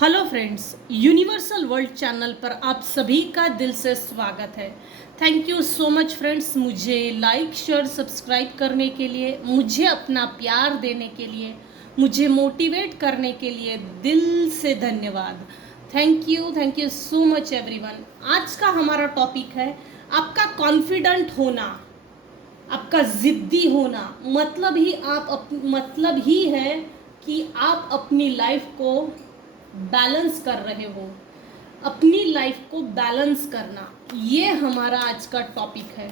Hello friends, universal world channel पर आप सभी का दिल से स्वागत है। Thank you so much friends, मुझे लाइक शेयर सब्सक्राइब करने के लिए, मुझे अपना प्यार देने के लिए, मुझे मोटिवेट करने के लिए दिल से धन्यवाद। Thank you so much everyone. आज का हमारा टॉपिक है आपका कॉन्फिडेंट होना, आपका ज़िद्दी होना। मतलब ही है कि आप अपनी लाइफ को बैलेंस कर रहे हो, अपनी लाइफ को बैलेंस करना, ये हमारा आज का टॉपिक है।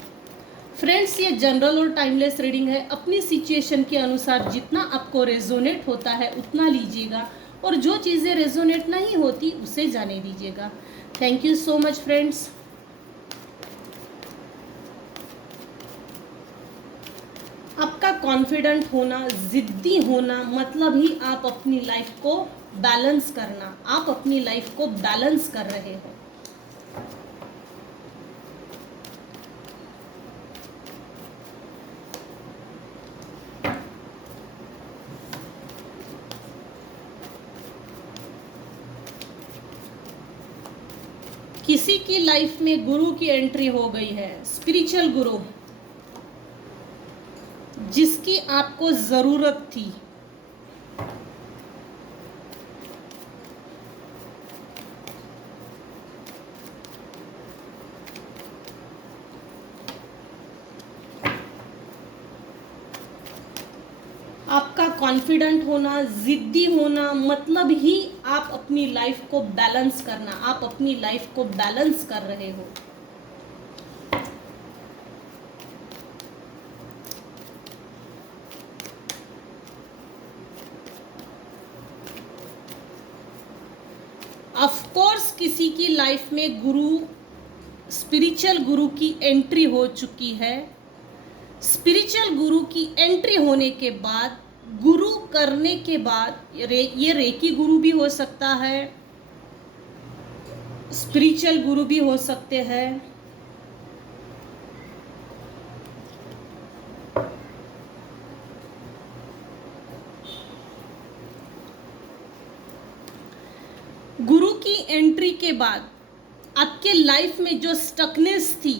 फ्रेंड्स, ये जनरल और टाइमलेस रीडिंग है। अपनी सिचुएशन के अनुसार जितना आपको रेजोनेट होता है उतना लीजिएगा, और जो चीज़ें रेजोनेट नहीं होती उसे जाने दीजिएगा। Thank you so much friends. आपका कॉन्फिडेंट होना, ज़िद्दी होना, मतलब ही आप अपनी लाइफ को बैलेंस करना, आप अपनी लाइफ को बैलेंस कर रहे हो। किसी की लाइफ में गुरु की एंट्री हो गई है, स्पिरिचुअल गुरु जिसकी आपको ज़रूरत थी। आपका कॉन्फिडेंट होना, ज़िद्दी होना, मतलब ही आप अपनी लाइफ को बैलेंस करना, आप अपनी लाइफ को बैलेंस कर रहे हो। ऑफ कोर्स किसी की लाइफ में गुरु, स्पिरिचुअल गुरु की एंट्री हो चुकी है। स्पिरिचुअल गुरु की एंट्री होने के बाद, गुरु करने के बाद, ये रेकी गुरु भी हो सकता है, स्पिरिचुअल गुरु भी हो सकते हैं। गुरु की एंट्री के बाद आपके लाइफ में जो स्टकनेस थी,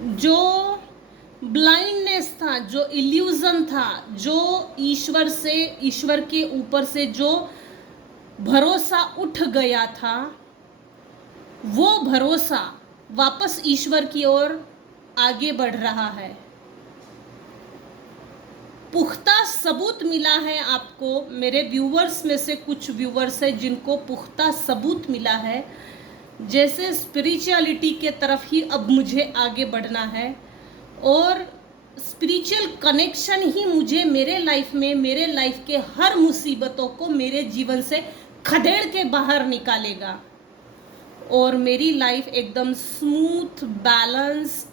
जो ब्लाइंडनेस था, जो इल्यूजन था, जो ईश्वर के ऊपर से जो भरोसा उठ गया था, वो भरोसा वापस ईश्वर की ओर आगे बढ़ रहा है। पुख्ता सबूत मिला है आपको। मेरे व्यूवर्स में से कुछ व्यूवर्स हैं जिनको पुख्ता सबूत मिला है, जैसे स्पिरिचुअलिटी के तरफ ही अब मुझे आगे बढ़ना है, और स्पिरिचुअल कनेक्शन ही मुझे मेरे लाइफ में, मेरे लाइफ के हर मुसीबतों को मेरे जीवन से खदेड़ के बाहर निकालेगा, और मेरी लाइफ एकदम स्मूथ बैलेंस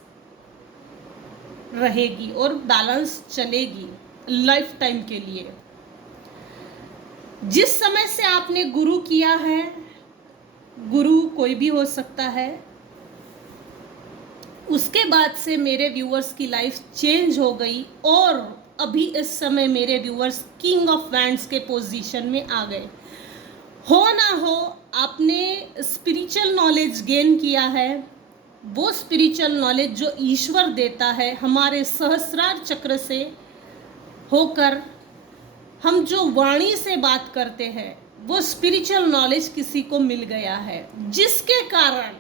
रहेगी और बैलेंस चलेगी लाइफ टाइम के लिए। जिस समय से आपने गुरु किया है, गुरु कोई भी हो सकता है, उसके बाद से मेरे व्यूअर्स की लाइफ चेंज हो गई, और अभी इस समय मेरे व्यूअर्स किंग ऑफ वैंड्स के पोजीशन में आ गए। हो ना हो, आपने स्पिरिचुअल नॉलेज गेन किया है। वो स्पिरिचुअल नॉलेज जो ईश्वर देता है, हमारे सहस्रार चक्र से होकर हम जो वाणी से बात करते हैं, वो स्पिरिचुअल नॉलेज किसी को मिल गया है, जिसके कारण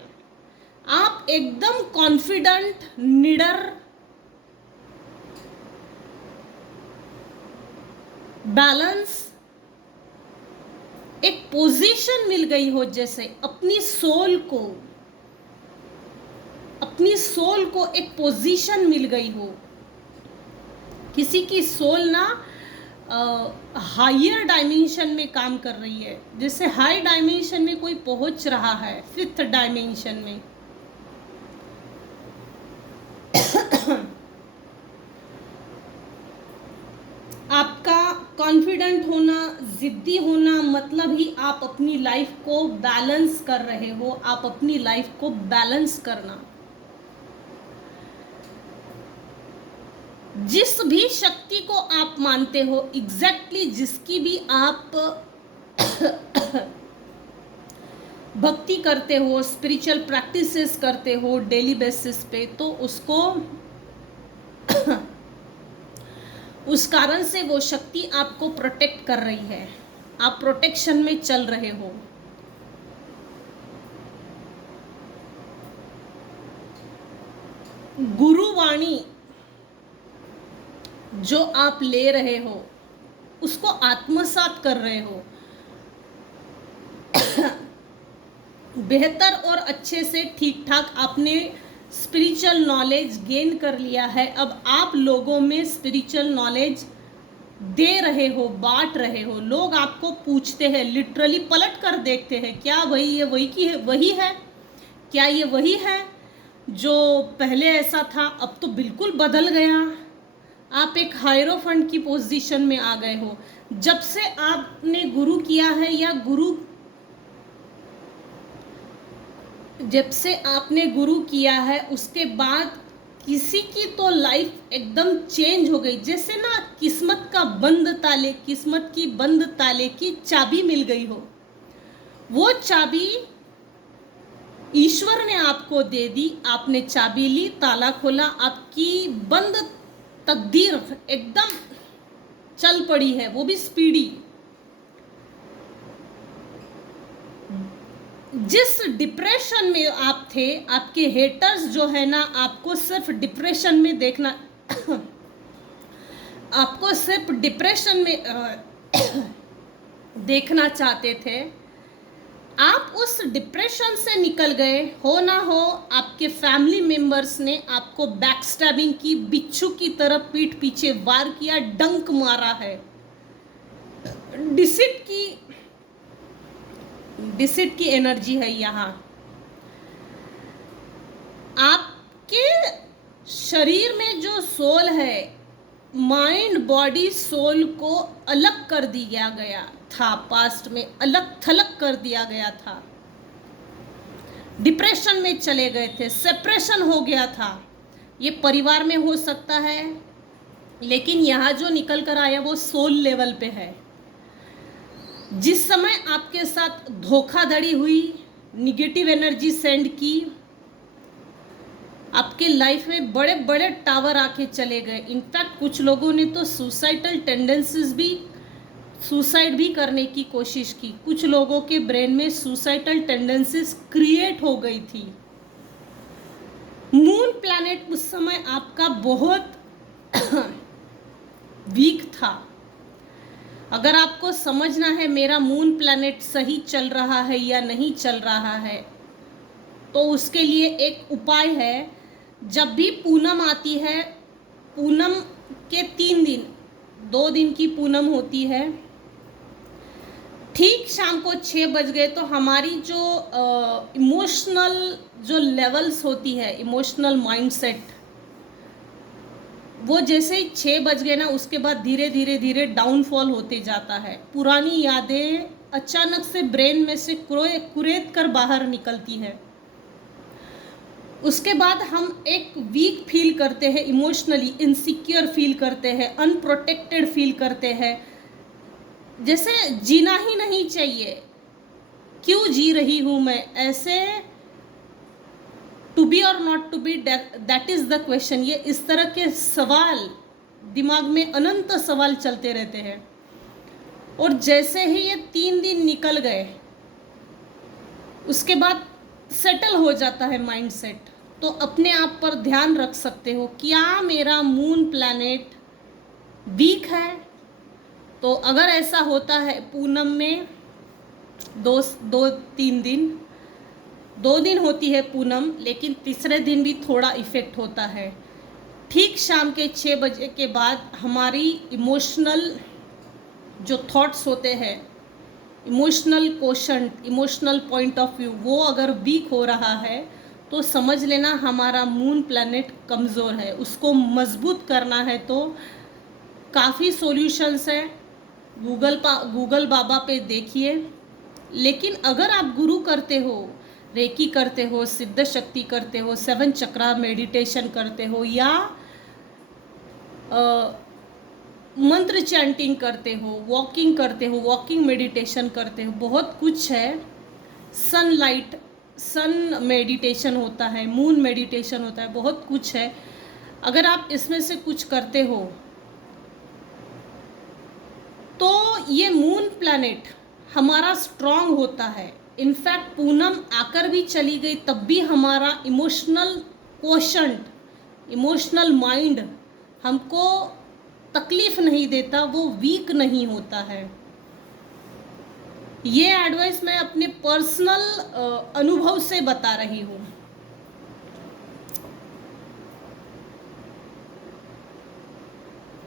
आप एकदम कॉन्फिडेंट, निडर, बैलेंस, एक पोजीशन मिल गई हो, जैसे अपनी सोल को एक पोजीशन मिल गई हो। किसी की सोल ना हायर डायमेंशन में काम कर रही है, जैसे हाई डायमेंशन में कोई पहुंच रहा है, फिफ्थ डायमेंशन में। आपका कॉन्फिडेंट होना, जिद्दी होना, मतलब ही आप अपनी लाइफ को बैलेंस कर रहे हो, आप अपनी लाइफ को बैलेंस करना। जिस भी शक्ति को आप मानते हो, एग्जैक्टली जिसकी भी आप भक्ति करते हो, स्पिरिचुअल प्रैक्टिसेस करते हो डेली बेसिस पे, तो उसको उस कारण से वो शक्ति आपको प्रोटेक्ट कर रही है, आप प्रोटेक्शन में चल रहे हो। गुरुवाणी जो आप ले रहे हो उसको आत्मसात कर रहे हो, बेहतर और अच्छे से ठीक ठाक आपने स्पिरिचुअल नॉलेज गेन कर लिया है। अब आप लोगों में स्पिरिचुअल नॉलेज दे रहे हो, बांट रहे हो। लोग आपको पूछते हैं, लिटरली पलट कर देखते हैं, क्या भाई ये वही है, क्या ये वही है जो पहले ऐसा था, अब तो बिल्कुल बदल गया। आप एक हायरोफंट की पोजीशन में आ गए हो। जब से आपने गुरु किया है, या जब से आपने गुरु किया है उसके बाद किसी की तो लाइफ एकदम चेंज हो गई। जैसे ना किस्मत की बंद ताले की चाबी मिल गई हो। वो चाबी ईश्वर ने आपको दे दी, आपने चाबी ली, ताला खोला, आपकी बंद तकदीर एकदम चल पड़ी है, वो भी स्पीडी। जिस डिप्रेशन में आप थे, आपके हेटर्स जो है ना आपको सिर्फ डिप्रेशन में देखना आपको सिर्फ डिप्रेशन में देखना चाहते थे। आप उस डिप्रेशन से निकल गए हो ना हो। आपके फैमिली मेंबर्स ने आपको बैकस्टैबिंग की, बिच्छू की तरह पीठ पीछे वार किया, डंक मारा है। डिसिट की एनर्जी है यहाँ। आपके शरीर में जो सोल है, माइंड बॉडी सोल को अलग कर दिया गया था, पास्ट में अलग थलग कर दिया गया था। डिप्रेशन में चले गए थे, सेपरेशन हो गया था। ये परिवार में हो सकता है, लेकिन यहाँ जो निकल कर आया वो सोल लेवल पे है। जिस समय आपके साथ धोखाधड़ी हुई, निगेटिव एनर्जी सेंड की, आपके लाइफ में बड़े बड़े टावर आके चले गए। इनफैक्ट कुछ लोगों ने तो सुसाइड भी करने की कोशिश की। कुछ लोगों के ब्रेन में सुसाइडल टेंडेंसीज क्रिएट हो गई थी। मून प्लैनेट उस समय आपका बहुत वीक था। अगर आपको समझना है मेरा मून प्लैनेट सही चल रहा है या नहीं चल रहा है, तो उसके लिए एक उपाय है। जब भी पूनम आती है, पूनम के 3 दिन, 2 दिन की पूनम होती है, ठीक शाम को 6 बज गए तो हमारी जो इमोशनल जो लेवल्स होती है, इमोशनल माइंडसेट, वो जैसे ही 6 बज गए ना, उसके बाद धीरे धीरे धीरे डाउनफॉल होते जाता है। पुरानी यादें अचानक से ब्रेन में से कुरेद कर बाहर निकलती है। उसके बाद हम एक वीक फील करते हैं, इमोशनली इनसिक्योर फील करते हैं, अनप्रोटेक्टेड फील करते हैं, जैसे जीना ही नहीं चाहिए, क्यों जी रही हूँ मैं ऐसे, टू बी और not to be, that is the question. ये इस तरह के सवाल दिमाग में, अनंत सवाल चलते रहते हैं। और जैसे ही ये 3 दिन निकल गए, उसके बाद सेटल हो जाता है माइंडसेट। तो अपने आप पर ध्यान रख सकते हो, क्या मेरा मून प्लैनेट वीक है? तो अगर ऐसा होता है, पूनम में 2-3 दिन, 2 दिन होती है पूनम, लेकिन तीसरे दिन भी थोड़ा इफेक्ट होता है। ठीक शाम के 6 बजे के बाद हमारी इमोशनल जो थॉट्स होते हैं, emotional quotient, emotional point of view, वो अगर वीक हो रहा है तो समझ लेना हमारा मून प्लैनेट कमज़ोर है। उसको मजबूत करना है तो काफ़ी सॉल्यूशंस है, गूगल बाबा पे देखिए। लेकिन अगर आप गुरु करते हो, रेकी करते हो, सिद्ध शक्ति करते हो, 7 चक्रा मेडिटेशन करते हो, या मंत्र चैंटिंग करते हो, वॉकिंग करते हो, वॉकिंग मेडिटेशन करते हो, बहुत कुछ है। सनलाइट, सन मेडिटेशन होता है, मून मेडिटेशन होता है, बहुत कुछ है। अगर आप इसमें से कुछ करते हो तो ये मून प्लैनेट हमारा स्ट्रांग होता है। इनफैक्ट पूनम आकर भी चली गई तब भी हमारा इमोशनल क्वोशंट, इमोशनल माइंड हमको तकलीफ नहीं देता, वो वीक नहीं होता है। ये एडवाइस मैं अपने पर्सनल अनुभव से बता रही हूँ।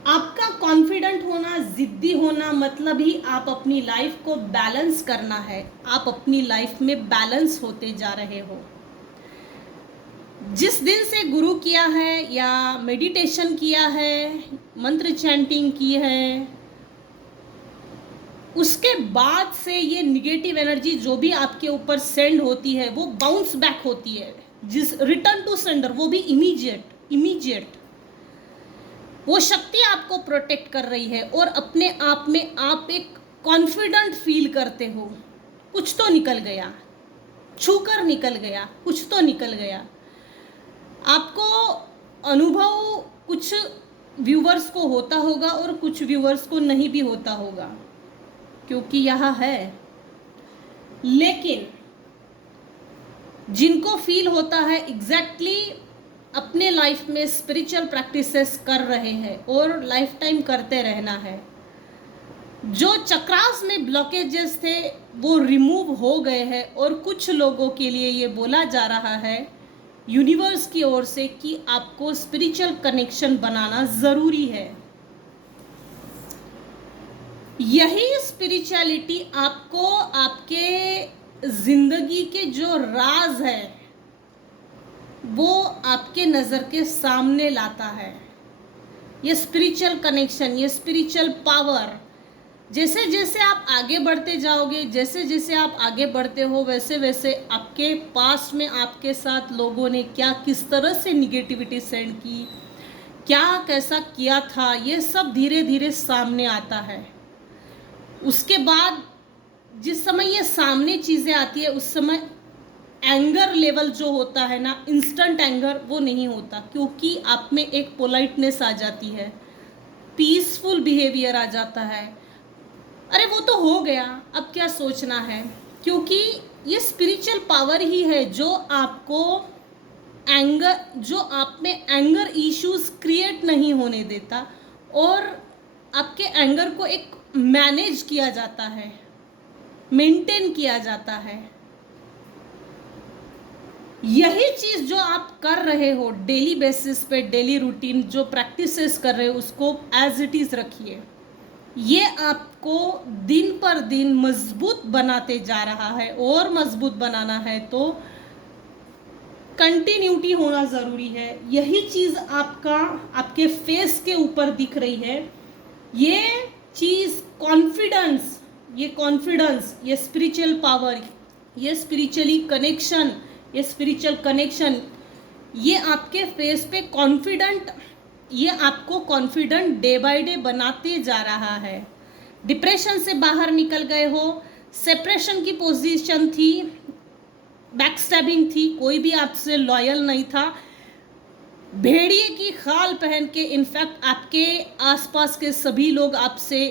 आपका कॉन्फिडेंट होना, जिद्दी होना, मतलब ही आप अपनी लाइफ को बैलेंस करना है। आप अपनी लाइफ में बैलेंस होते जा रहे हो। जिस दिन से गुरु किया है या मेडिटेशन किया है, मंत्र चैंटिंग की है, उसके बाद से ये निगेटिव एनर्जी जो भी आपके ऊपर सेंड होती है वो बाउंस बैक होती है। जिस रिटर्न टू सेंडर, वो भी इमीडिएट। वो शक्ति आपको प्रोटेक्ट कर रही है और अपने आप में आप एक कॉन्फिडेंट फील करते हो। कुछ तो निकल गया, छूकर निकल गया, कुछ तो निकल गया। आपको अनुभव कुछ व्यूवर्स को होता होगा और कुछ व्यूवर्स को नहीं भी होता होगा, क्योंकि यह है। लेकिन जिनको फील होता है एग्जैक्टली अपने लाइफ में स्पिरिचुअल प्रैक्टिसेस कर रहे हैं और लाइफ टाइम करते रहना है। जो चक्रास में ब्लॉकेजेस थे वो रिमूव हो गए हैं और कुछ लोगों के लिए ये बोला जा रहा है यूनिवर्स की ओर से कि आपको स्पिरिचुअल कनेक्शन बनाना ज़रूरी है। यही स्पिरिचुअलिटी आपको आपके ज़िंदगी के जो राज है वो आपके नज़र के सामने लाता है। ये स्पिरिचुअल कनेक्शन, ये स्पिरिचुअल पावर, जैसे जैसे आप आगे बढ़ते जाओगे, जैसे जैसे आप आगे बढ़ते हो, वैसे वैसे आपके पास्ट में आपके साथ लोगों ने क्या किस तरह से निगेटिविटी सेंड की, क्या कैसा किया था, ये सब धीरे धीरे सामने आता है। उसके बाद जिस समय ये सामने चीज़ें आती है उस समय एंगर लेवल जो होता है ना, इंस्टेंट एंगर वो नहीं होता, क्योंकि आप में एक पोलाइटनेस आ जाती है, पीसफुल बिहेवियर आ जाता है। अरे वो तो हो गया, अब क्या सोचना है, क्योंकि ये स्पिरिचुअल पावर ही है जो आपको एंगर, जो आप में एंगर इश्यूज क्रिएट नहीं होने देता और आपके एंगर को एक मैनेज किया जाता है, मेंटेन किया जाता है। यही चीज़ जो आप कर रहे हो डेली बेसिस पे, डेली रूटीन जो प्रैक्टिसेस कर रहे हो उसको एज इट इज़ रखिए। ये आपको दिन पर दिन मजबूत बनाते जा रहा है और मजबूत बनाना है तो कंटिन्यूटी होना ज़रूरी है। यही चीज़ आपके फेस के ऊपर दिख रही है। ये चीज़ कॉन्फिडेंस, ये स्पिरिचुअल पावर, ये स्पिरिचुअली कनेक्शन, ये स्पिरिचुअल कनेक्शन, ये आपके फेस पे कॉन्फिडेंट, ये आपको कॉन्फिडेंट डे बाय डे बनाते जा रहा है। डिप्रेशन से बाहर निकल गए हो, सेपरेशन की पोजीशन थी, बैकस्टैबिंग थी, कोई भी आपसे लॉयल नहीं था, भेड़िए की खाल पहन के, इनफैक्ट आपके आसपास के सभी लोग आपसे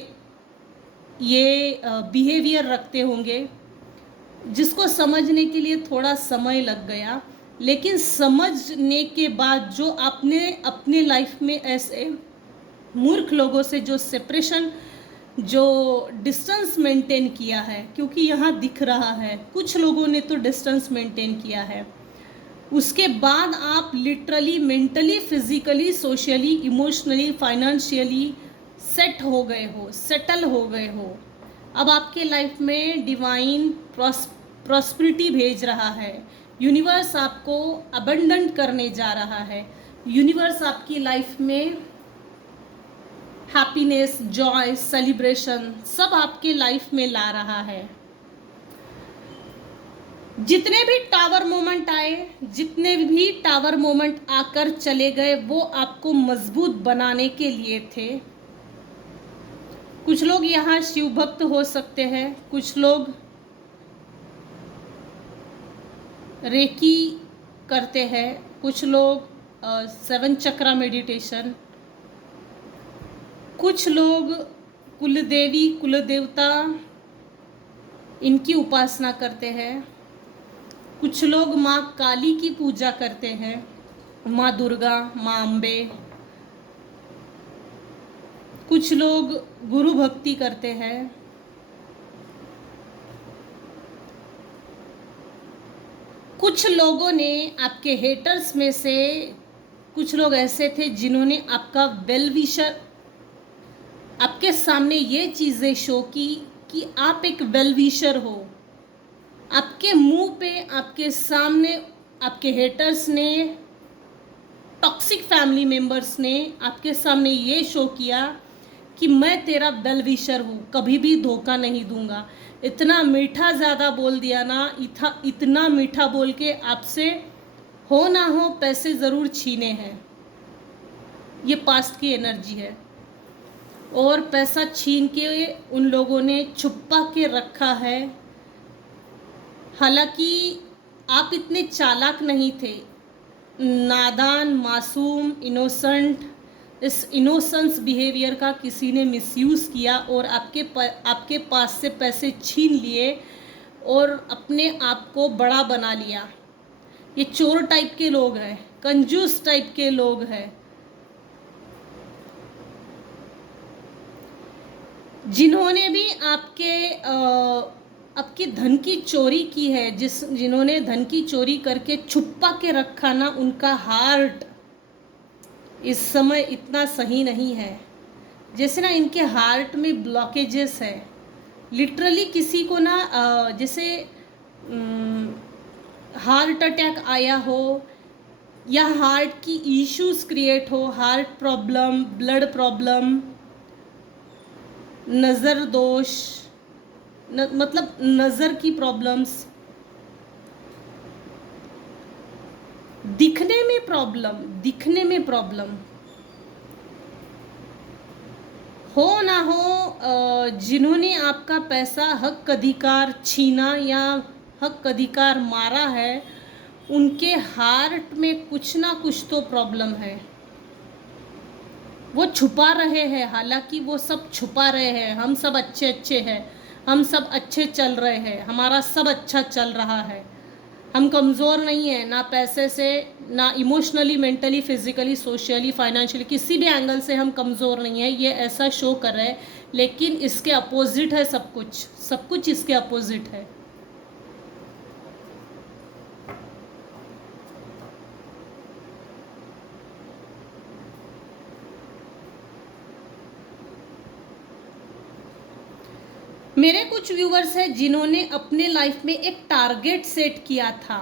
ये बिहेवियर रखते होंगे, जिसको समझने के लिए थोड़ा समय लग गया। लेकिन समझने के बाद जो आपने अपने लाइफ में ऐसे मूर्ख लोगों से जो सेपरेशन, जो डिस्टेंस मेंटेन किया है, क्योंकि यहाँ दिख रहा है कुछ लोगों ने तो डिस्टेंस मेंटेन किया है, उसके बाद आप literally mentally, physically, socially, emotionally, financially set हो गए हो, सेटल हो गए हो। अब आपके लाइफ में डिवाइन प्रॉस्पेरिटी भेज रहा है, यूनिवर्स आपको अबंडेंट करने जा रहा है, यूनिवर्स आपकी लाइफ में हैप्पीनेस, जॉय, सेलिब्रेशन सब आपके लाइफ में ला रहा है। जितने भी टावर मोमेंट आए, जितने भी टावर मोमेंट आकर चले गए, वो आपको मजबूत बनाने के लिए थे। कुछ लोग यहाँ शिव भक्त हो सकते हैं, कुछ लोग रेकी करते हैं, कुछ लोग 7 चक्रा मेडिटेशन, कुछ लोग कुलदेवी कुलदेवता इनकी उपासना करते हैं, कुछ लोग माँ काली की पूजा करते हैं, माँ दुर्गा, माँ अम्बे, कुछ लोग गुरु भक्ति करते हैं, कुछ लोगों ने आपके हेटर्स में से कुछ लोग ऐसे थे जिन्होंने आपका वेल विशर आपके सामने ये चीज़ें शो की कि आप एक वेल विशर हो। आपके मुंह पे आपके सामने आपके हेटर्स ने, टॉक्सिक फैमिली मेंबर्स ने आपके सामने ये शो किया कि मैं तेरा वेल विशर हूँ, कभी भी धोखा नहीं दूंगा। इतना मीठा ज़्यादा बोल दिया ना, इतना मीठा बोल के आपसे हो ना हो पैसे ज़रूर छीने हैं। ये पास्ट की एनर्जी है और पैसा छीन के उन लोगों ने छुपा के रखा है। हालांकि आप इतने चालाक नहीं थे, नादान, मासूम, इनोसेंट, इस इनोसेंस बिहेवियर का किसी ने मिसयूज़ किया और आपके पास से पैसे छीन लिए और अपने आप को बड़ा बना लिया। ये चोर टाइप के लोग हैं, कंजूस टाइप के लोग हैं, जिन्होंने भी आपके धन की चोरी की है, जिन्होंने धन की चोरी करके छुपा के रखा ना, उनका हार्ट इस समय इतना सही नहीं है। जैसे ना इनके हार्ट में ब्लॉकेजेस है। लिटरली किसी को ना जैसे हार्ट अटैक आया हो या हार्ट की इश्यूज क्रिएट हो, हार्ट प्रॉब्लम, ब्लड प्रॉब्लम, नज़र दोष, मतलब नज़र की प्रॉब्लम्स, दिखने में प्रॉब्लम हो ना हो, जिन्होंने आपका पैसा हक अधिकार छीना या हक अधिकार मारा है, उनके हार्ट में कुछ ना कुछ तो प्रॉब्लम है। वो छुपा रहे हैं, हालांकि वो सब छुपा रहे हैं। हम सब अच्छे हैं, हम सब अच्छे चल रहे हैं, हमारा सब अच्छा चल रहा है, हम कमज़ोर नहीं हैं, ना पैसे से, ना emotionally, mentally, physically, socially, financially, किसी भी एंगल से हम कमज़ोर नहीं हैं। ये ऐसा शो कर रहे हैं, लेकिन इसके अपोजिट है सब कुछ इसके अपोजिट है। मेरे कुछ व्यूवर्स हैं जिन्होंने अपने लाइफ में एक टारगेट सेट किया था,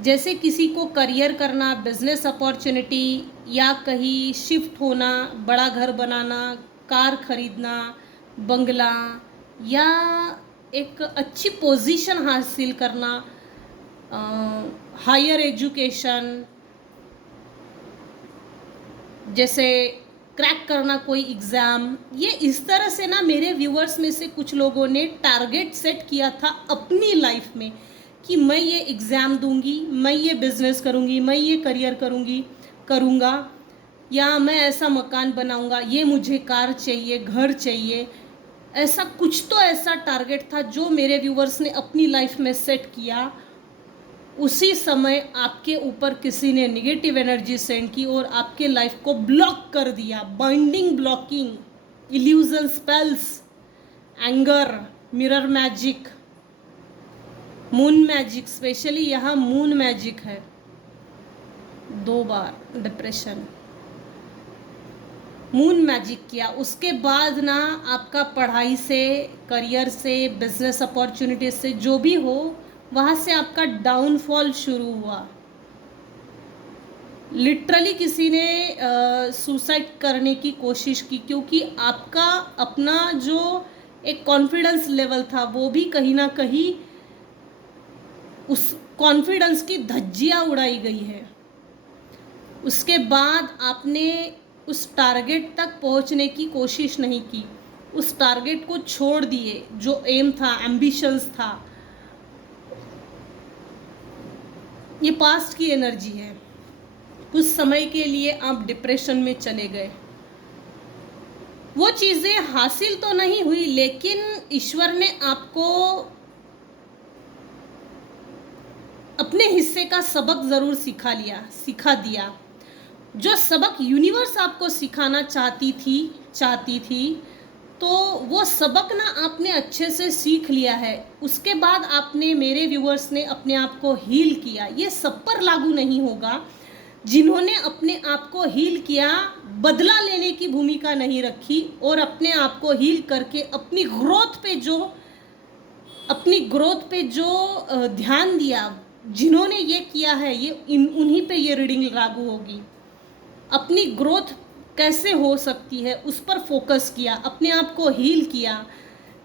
जैसे किसी को करियर करना, बिजनेस अपॉर्चुनिटी, या कहीं शिफ्ट होना, बड़ा घर बनाना, कार खरीदना, बंगला, या एक अच्छी पोजीशन हासिल करना, हायर एजुकेशन, जैसे क्रैक करना कोई एग्ज़ाम। ये इस तरह से ना मेरे व्यूअर्स में से कुछ लोगों ने टारगेट सेट किया था अपनी लाइफ में कि मैं ये एग्ज़ाम दूंगी, मैं ये बिज़नेस करूंगी, मैं ये करियर करूंगा, या मैं ऐसा मकान बनाऊंगा, ये मुझे कार चाहिए, घर चाहिए। ऐसा कुछ तो ऐसा टारगेट था जो मेरे व्यूअर्स ने अपनी लाइफ में सेट किया। उसी समय आपके ऊपर किसी ने निगेटिव एनर्जी सेंड की और आपके लाइफ को ब्लॉक कर दिया। Binding, blocking, illusion, spells, anger, mirror magic, moon magic, specially यहाँ मून मैजिक है 2 बार, डिप्रेशन, मून मैजिक किया। उसके बाद ना आपका पढ़ाई से, करियर से, बिजनेस अपॉर्चुनिटी से, जो भी हो, वहाँ से आपका डाउनफॉल शुरू हुआ। लिटरली किसी ने सुसाइड करने की कोशिश की, क्योंकि आपका अपना जो एक कॉन्फिडेंस लेवल था वो भी कहीं ना कहीं, उस कॉन्फिडेंस की धज्जियाँ उड़ाई गई है। उसके बाद आपने उस टारगेट तक पहुंचने की कोशिश नहीं की। उस टारगेट को छोड़ दिए, जो एम था, एम्बिशंस था। ये पास्ट की एनर्जी है। कुछ समय के लिए आप डिप्रेशन में चले गए, वो चीज़ें हासिल तो नहीं हुई, लेकिन ईश्वर ने आपको अपने हिस्से का सबक ज़रूर सिखा दिया। जो सबक यूनिवर्स आपको सिखाना चाहती थी, तो वो सबक ना आपने अच्छे से सीख लिया है। उसके बाद आपने, मेरे व्यूअर्स ने अपने आप को हील किया। ये सब पर लागू नहीं होगा। जिन्होंने अपने आप को हील किया, बदला लेने की भूमिका नहीं रखी और अपने आप को हील करके अपनी ग्रोथ पे जो ध्यान दिया, जिन्होंने ये किया है, ये उन्हीं पे ये रीडिंग लागू होगी। अपनी ग्रोथ कैसे हो सकती है उस पर फोकस किया, अपने आप को हील किया।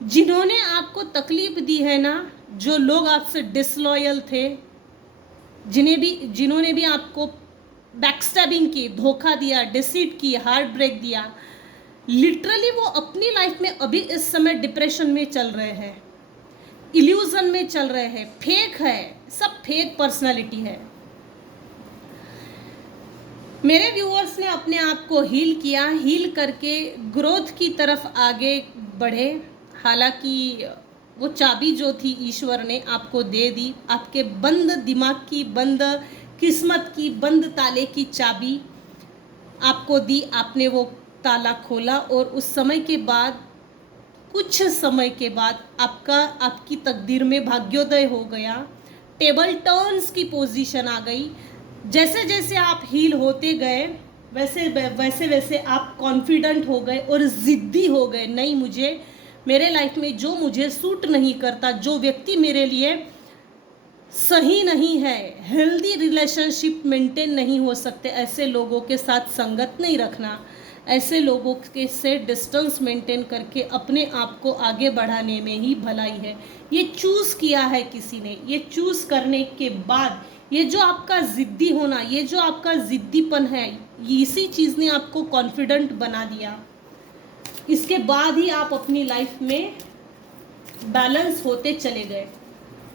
जिन्होंने आपको तकलीफ दी है ना, जो लोग आपसे डिसलॉयल थे, जिन्होंने भी आपको बैकस्टैबिंग की, धोखा दिया, डिसीट की, हार्ट ब्रेक दिया, लिटरली वो अपनी लाइफ में अभी इस समय डिप्रेशन में चल रहे हैं, इल्यूजन में चल रहे हैं। फेक है, सब फेक पर्सनालिटी है। मेरे व्यूअर्स ने अपने आप को हील किया, हील करके ग्रोथ की तरफ आगे बढ़े। हालांकि वो चाबी जो थी ईश्वर ने आपको दे दी, आपके बंद दिमाग की, बंद किस्मत की, बंद ताले की चाबी आपको दी। आपने वो ताला खोला और उस समय के बाद, कुछ समय के बाद आपकी तकदीर में भाग्योदय हो गया। टेबल टर्न्स की पोजीशन आ गई। जैसे जैसे आप हील होते गए, वैसे वैसे आप कॉन्फिडेंट हो गए और ज़िद्दी हो गए। नहीं, मेरे लाइफ में जो मुझे सूट नहीं करता, जो व्यक्ति मेरे लिए सही नहीं है, हेल्दी रिलेशनशिप मेंटेन नहीं हो सकते, ऐसे लोगों के साथ संगत नहीं रखना। ऐसे लोगों के से डिस्टेंस मेंटेन करके अपने आप को आगे बढ़ाने में ही भलाई है। ये चूज़ किया है किसी ने। ये चूज़ करने के बाद, ये जो आपका ज़िद्दी होना, ये जो आपका ज़िद्दीपन है, इसी चीज़ ने आपको कॉन्फिडेंट बना दिया। इसके बाद ही आप अपनी लाइफ में बैलेंस होते चले गए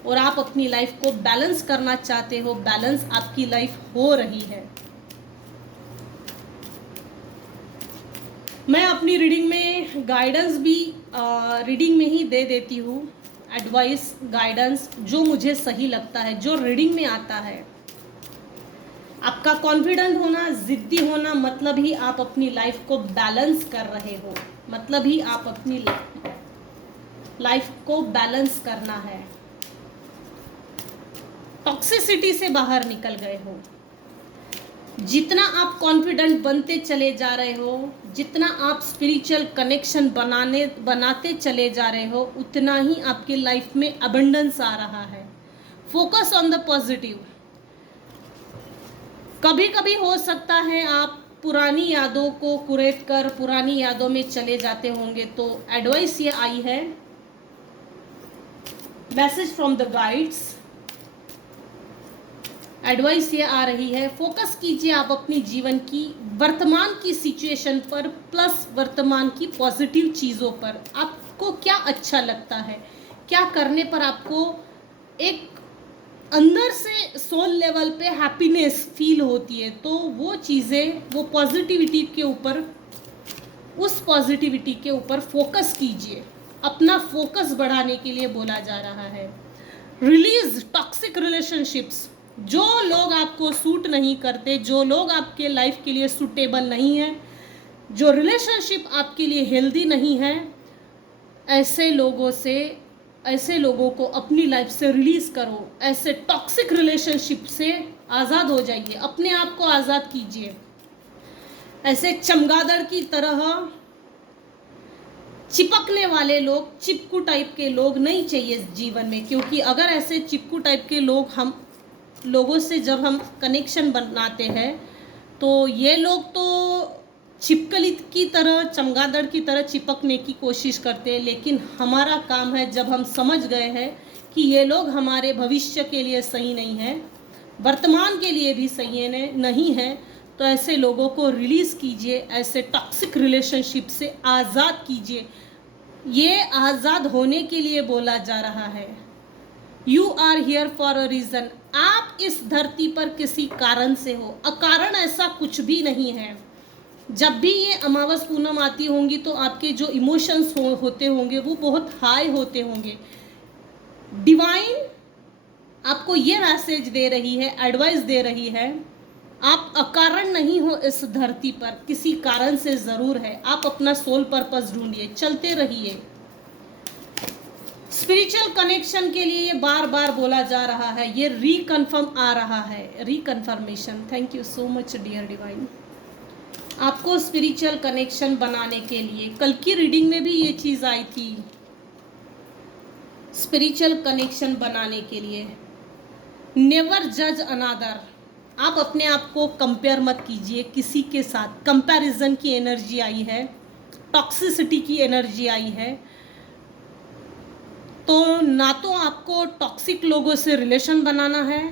और आप अपनी लाइफ को बैलेंस करना चाहते हो। बैलेंस आपकी लाइफ हो रही है। मैं अपनी रीडिंग में गाइडेंस भी रीडिंग में ही दे देती हूँ। एडवाइस, गाइडेंस जो मुझे सही लगता है, जो रीडिंग में आता है। आपका कॉन्फिडेंट होना, जिद्दी होना, मतलब ही आप अपनी लाइफ को बैलेंस कर रहे हो, मतलब ही आप अपनी लाइफ को बैलेंस करना है। टॉक्सिसिटी से बाहर निकल गए हो। जितना आप कॉन्फिडेंट बनते चले जा रहे हो, जितना आप स्पिरिचुअल कनेक्शन बनाते चले जा रहे हो, उतना ही आपकी लाइफ में अबंडेंस आ रहा है। Focus on the positive. कभी कभी हो सकता है आप पुरानी यादों को कुरेद कर पुरानी यादों में चले जाते होंगे, तो एडवाइस ये आई है, message from the guides, advice ये आ रही है, फोकस कीजिए आप अपनी जीवन की वर्तमान की सिचुएशन पर, प्लस वर्तमान की पॉजिटिव चीज़ों पर। आपको क्या अच्छा लगता है, क्या करने पर आपको एक अंदर से सोल लेवल पे हैप्पीनेस फील होती है, तो वो चीज़ें, वो पॉजिटिविटी के ऊपर, उस पॉजिटिविटी के ऊपर फोकस कीजिए। अपना फोकस बढ़ाने के लिए बोला जा रहा है। Release toxic relationships. जो लोग आपको सूट नहीं करते, जो लोग आपके लाइफ के लिए सूटेबल नहीं है, जो रिलेशनशिप आपके लिए हेल्दी नहीं है, ऐसे लोगों को अपनी लाइफ से रिलीज करो। ऐसे टॉक्सिक रिलेशनशिप से आज़ाद हो जाइए, अपने आप को आज़ाद कीजिए। ऐसे चमगादड़ की तरह चिपकने वाले लोग, चिपकू टाइप के लोग नहीं चाहिए जीवन में, क्योंकि अगर ऐसे चिपकू टाइप के लोगों से जब हम कनेक्शन बनाते हैं, तो ये लोग तो छिपकली की तरह, चमगादड़ की तरह चिपकने की कोशिश करते हैं। लेकिन हमारा काम है, जब हम समझ गए हैं कि ये लोग हमारे भविष्य के लिए सही नहीं है, वर्तमान के लिए भी सही नहीं है, तो ऐसे लोगों को रिलीज़ कीजिए, ऐसे टॉक्सिक रिलेशनशिप से आज़ाद कीजिए। ये आज़ाद होने के लिए बोला जा रहा है। You are here for a reason. आप इस धरती पर किसी कारण से हो, अकारण ऐसा कुछ भी नहीं है। जब भी ये अमावस पूनम आती होंगी तो आपके जो इमोशंस होते होंगे वो बहुत हाई होते होंगे। डिवाइन आपको ये मैसेज दे रही है, एडवाइस दे रही है, आप अकारण नहीं हो इस धरती पर, किसी कारण से ज़रूर है। आप अपना सोल पर्पस ढूंढिए, चलते रहिए। स्पिरिचुअल कनेक्शन के लिए ये बार बार बोला जा रहा है, ये रिकन्फर्म आ रहा है, reconfirmation. Thank you so much dear divine. आपको स्पिरिचुअल कनेक्शन बनाने के लिए कल की रीडिंग में भी ये चीज़ आई थी, स्पिरिचुअल कनेक्शन बनाने के लिए। नेवर जज अनादर। आप अपने आप को कंपेयर मत कीजिए किसी के साथ। कंपैरिजन की एनर्जी आई है, टॉक्सिसिटी की एनर्जी आई है। तो ना तो आपको टॉक्सिक लोगों से रिलेशन बनाना है,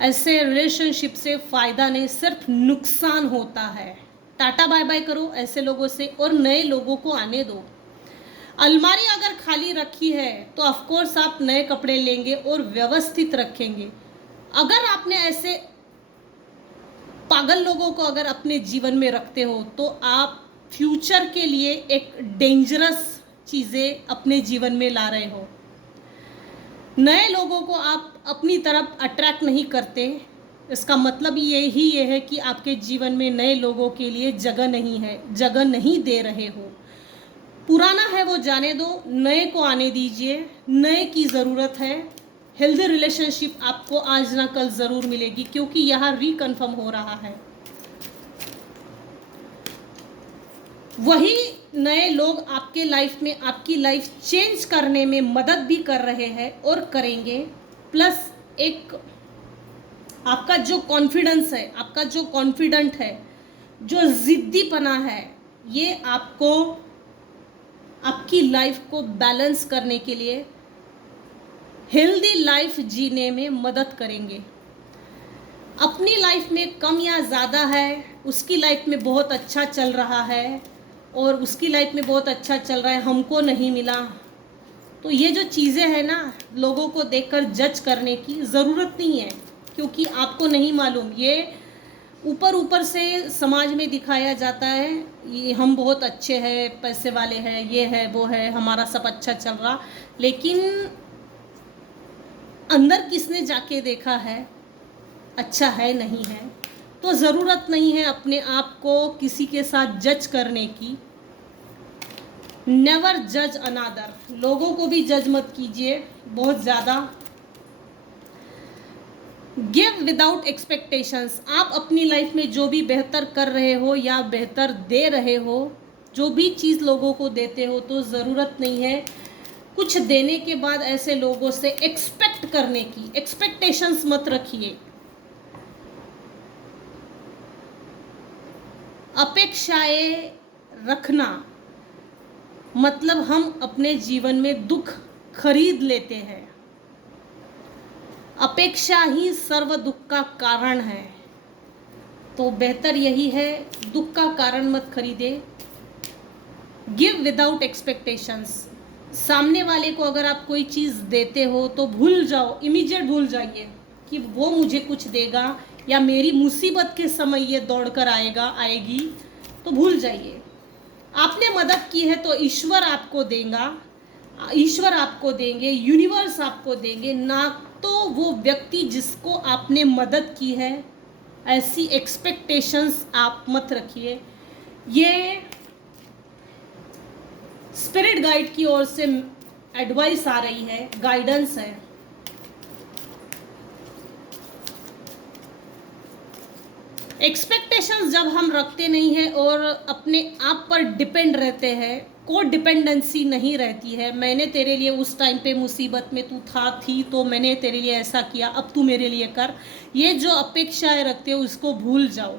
ऐसे रिलेशनशिप से फ़ायदा नहीं, सिर्फ नुकसान होता है। टाटा बाय बाय करो ऐसे लोगों से और नए लोगों को आने दो। अलमारी अगर खाली रखी है तो ऑफ कोर्स आप नए कपड़े लेंगे और व्यवस्थित रखेंगे। अगर आपने ऐसे पागल लोगों को अगर अपने जीवन में रखते हो तो आप फ्यूचर के लिए एक डेंजरस चीज़ें अपने जीवन में ला रहे हो। नए लोगों को आप अपनी तरफ अट्रैक्ट नहीं करते, इसका मतलब यही है कि आपके जीवन में नए लोगों के लिए जगह नहीं है, जगह नहीं दे रहे हो। पुराना है वो जाने दो, नए को आने दीजिए, नए की ज़रूरत है। हेल्दी रिलेशनशिप आपको आज ना कल ज़रूर मिलेगी, क्योंकि यहाँ रिकन्फर्म हो रहा है। वही नए लोग आपके लाइफ में आपकी लाइफ चेंज करने में मदद भी कर रहे हैं और करेंगे। प्लस एक आपका जो कॉन्फिडेंस है, आपका जो कॉन्फिडेंट है, जो ज़िद्दीपना है, ये आपको आपकी लाइफ को बैलेंस करने के लिए, हेल्दी लाइफ जीने में मदद करेंगे। अपनी लाइफ में कम या ज़्यादा है, उसकी लाइफ में बहुत अच्छा चल रहा है और उसकी लाइफ में बहुत अच्छा चल रहा है, हमको नहीं मिला, तो ये जो चीज़ें हैं ना, लोगों को देखकर जज करने की ज़रूरत नहीं है, क्योंकि आपको नहीं मालूम। ये ऊपर ऊपर से समाज में दिखाया जाता है, ये हम बहुत अच्छे हैं, पैसे वाले हैं, ये है वो है, हमारा सब अच्छा चल रहा, लेकिन अंदर किसने जाके देखा है, अच्छा है नहीं है। तो ज़रूरत नहीं है अपने आप को किसी के साथ जज करने की। नेवर जज अनादर। लोगों को भी जज मत कीजिए बहुत ज़्यादा। Give without expectations. आप अपनी लाइफ में जो भी बेहतर कर रहे हो या बेहतर दे रहे हो, जो भी चीज़ लोगों को देते हो, तो ज़रूरत नहीं है कुछ देने के बाद ऐसे लोगों से एक्सपेक्ट करने की। एक्सपेक्टेशंस मत रखिए। अपेक्षाएं रखना मतलब हम अपने जीवन में दुख खरीद लेते हैं। अपेक्षा ही सर्व दुख का कारण है, तो बेहतर यही है, दुख का कारण मत खरीदे। Give without expectations. सामने वाले को अगर आप कोई चीज़ देते हो तो भूल जाओ, इमीडिएट भूल जाइए कि वो मुझे कुछ देगा या मेरी मुसीबत के समय ये दौड़ कर आएगी, तो भूल जाइए। आपने मदद की है तो ईश्वर आपको देगा, ईश्वर आपको देंगे, यूनिवर्स आपको देंगे, ना तो वो व्यक्ति जिसको आपने मदद की है। ऐसी एक्सपेक्टेशंस आप मत रखिए। ये स्पिरिट गाइड की ओर से एडवाइस आ रही है, गाइडेंस है। एक्सपेक्टेशंस जब हम रखते नहीं हैं और अपने आप पर डिपेंड रहते हैं, को डिपेंडेंसी नहीं रहती है। मैंने तेरे लिए उस टाइम पे मुसीबत में तू थी तो मैंने तेरे लिए ऐसा किया, अब तू मेरे लिए कर। ये जो अपेक्षाएं रखते हो उसको भूल जाओ।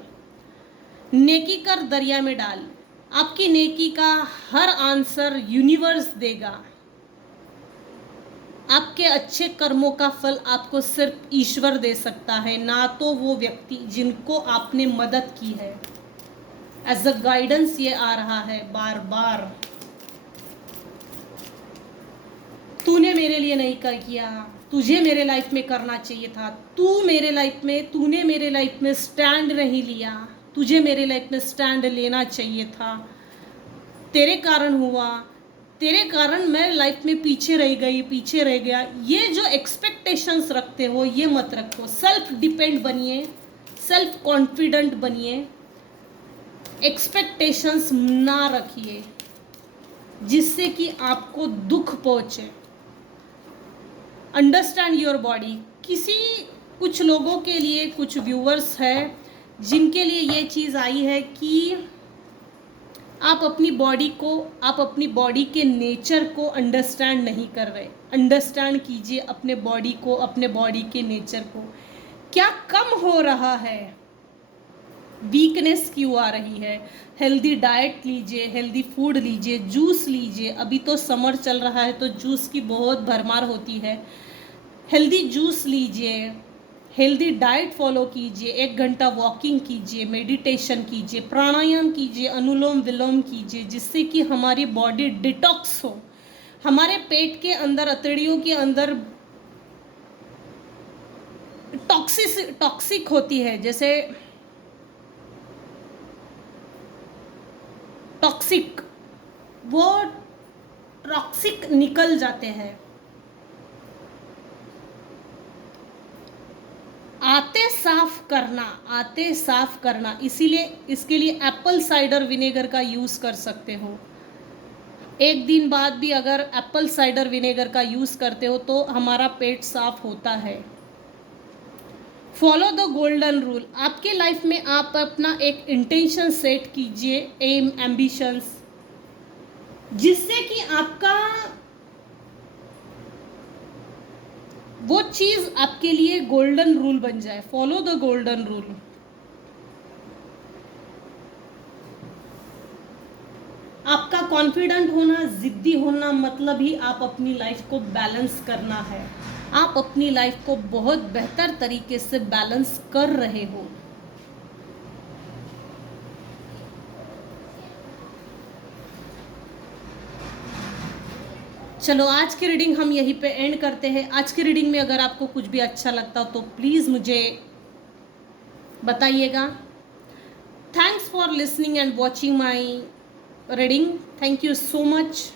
नेकी कर दरिया में डाल। आपकी नेकी का हर आंसर यूनिवर्स देगा। आपके अच्छे कर्मों का फल आपको सिर्फ ईश्वर दे सकता है, ना तो वो व्यक्ति जिनको आपने मदद की है। एज अ गाइडेंस ये आ रहा है बार बार। तूने मेरे लिए नहीं कर किया, तुझे मेरे लाइफ में करना चाहिए था, तूने मेरे लाइफ में स्टैंड नहीं लिया, तुझे मेरे लाइफ में स्टैंड लेना चाहिए था, तेरे कारण हुआ, तेरे कारण मैं लाइफ में पीछे रह गया। ये जो एक्सपेक्टेशंस रखते हो ये मत रखो। सेल्फ डिपेंड बनिए, सेल्फ कॉन्फिडेंट बनिए, एक्सपेक्टेशंस ना रखिए जिससे कि आपको दुख पहुंचे। Understand your body. कुछ लोगों के लिए, कुछ व्यूअर्स है जिनके लिए ये चीज़ आई है कि आप अपनी बॉडी के नेचर को अंडरस्टैंड नहीं कर रहे। अंडरस्टैंड कीजिए अपने बॉडी को, अपने बॉडी के नेचर को। क्या कम हो रहा है, वीकनेस क्यों आ रही है। हेल्दी डाइट लीजिए, हेल्दी फूड लीजिए, जूस लीजिए। अभी तो समर चल रहा है तो जूस की बहुत भरमार होती है। हेल्दी जूस लीजिए, हेल्दी डाइट फॉलो कीजिए, 1 घंटा वॉकिंग कीजिए, मेडिटेशन कीजिए, प्राणायाम कीजिए, अनुलोम विलोम कीजिए, जिससे कि हमारी बॉडी डिटॉक्स हो। हमारे पेट के अंदर, अतड़ियों के अंदर टॉक्सिक होती है, जैसे टॉक्सिक निकल जाते हैं। आते साफ करना, इसीलिए इसके लिए एप्पल साइडर विनेगर का यूज़ कर सकते हो। 1 दिन बाद भी अगर एप्पल साइडर विनेगर का यूज़ करते हो तो हमारा पेट साफ होता है। Follow the golden rule. आपके लाइफ में आप अपना एक इंटेंशन सेट कीजिए, एम, एम्बिशंस, जिससे कि आपका वो चीज़ आपके लिए गोल्डन रूल बन जाए। Follow the golden rule. आपका कॉन्फिडेंट होना, जिद्दी होना, मतलब ही आप अपनी लाइफ को बैलेंस करना है। आप अपनी लाइफ को बहुत बेहतर तरीके से बैलेंस कर रहे हो। चलो आज की रीडिंग हम यहीं पे एंड करते हैं। आज की रीडिंग में अगर आपको कुछ भी अच्छा लगता हो तो प्लीज़ मुझे बताइएगा। Thanks for listening and watching my reading. Thank you so much.